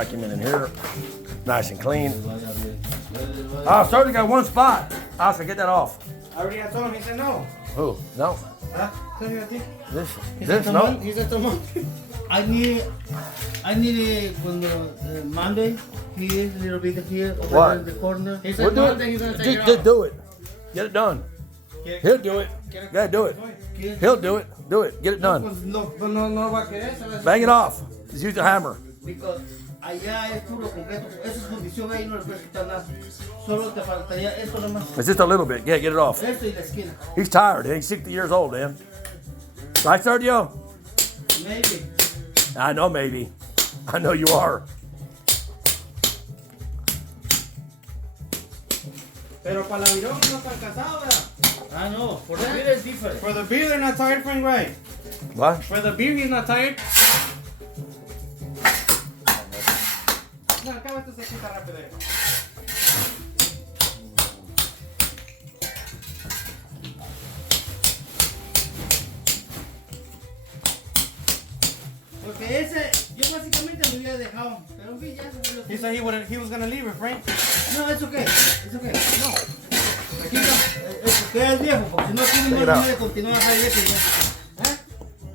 vacuuming in here. Nice and clean. Oh, certainly got one spot. Oscar, get that off. I already told him, he said no. Who? No. Huh? This, no. He said tomorrow. I need it when the Monday here, a little bit here, over What? there in the corner. He We'll said do Monday he's gonna it. take it Just off. do it. Get it done. He'll do it. Yeah, do it. He'll do it. Do it. Get it done. No va a querer, se va a Bang it off. Just use the hammer. Because allá es puro completo. Esa es fundición ahí, no le puedes quitar nada. Solo te faltaría esto nomás. It's just a little bit. Yeah, get it off. Esto y la esquina. He's tired. He's 60 years old, man. Right, Sergio? Maybe. I know, maybe. I know you are. Pero para la virón no están cansados, ¿verdad? Ah, no. For the beer is different. For the beer, they're not tired, Frank, right? What? For the beer, he's not tired. No, acaba esta sequita rápido. Porque ese, yo básicamente lo hubiera dejado. Pero en fin, ya se me lo He said he was gonna leave it, Frank. No, it's okay. It's okay. No. Aquí no. Porque es viejo, porque si no, aquí no le voy a continuar a Javier. ¿Eh?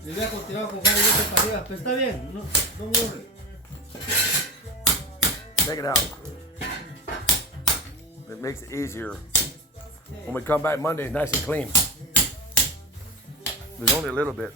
Le voy a continuar con Javier para arriba. Pero está bien. No, don't worry. Take it out. It makes it easier. When we come back Monday, it's nice and clean. There's only a little bit.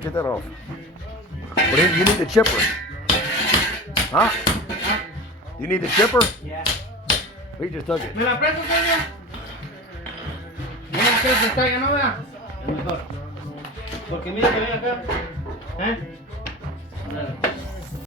Get that off. But you need the chipper. Huh? You need the chipper? Yeah. We just took it. ¿Me la prestas, señor? No me quieres prestar, ya no, ¿verdad? Es mejor. Porque mira que ven acá. ¿Eh? Dale.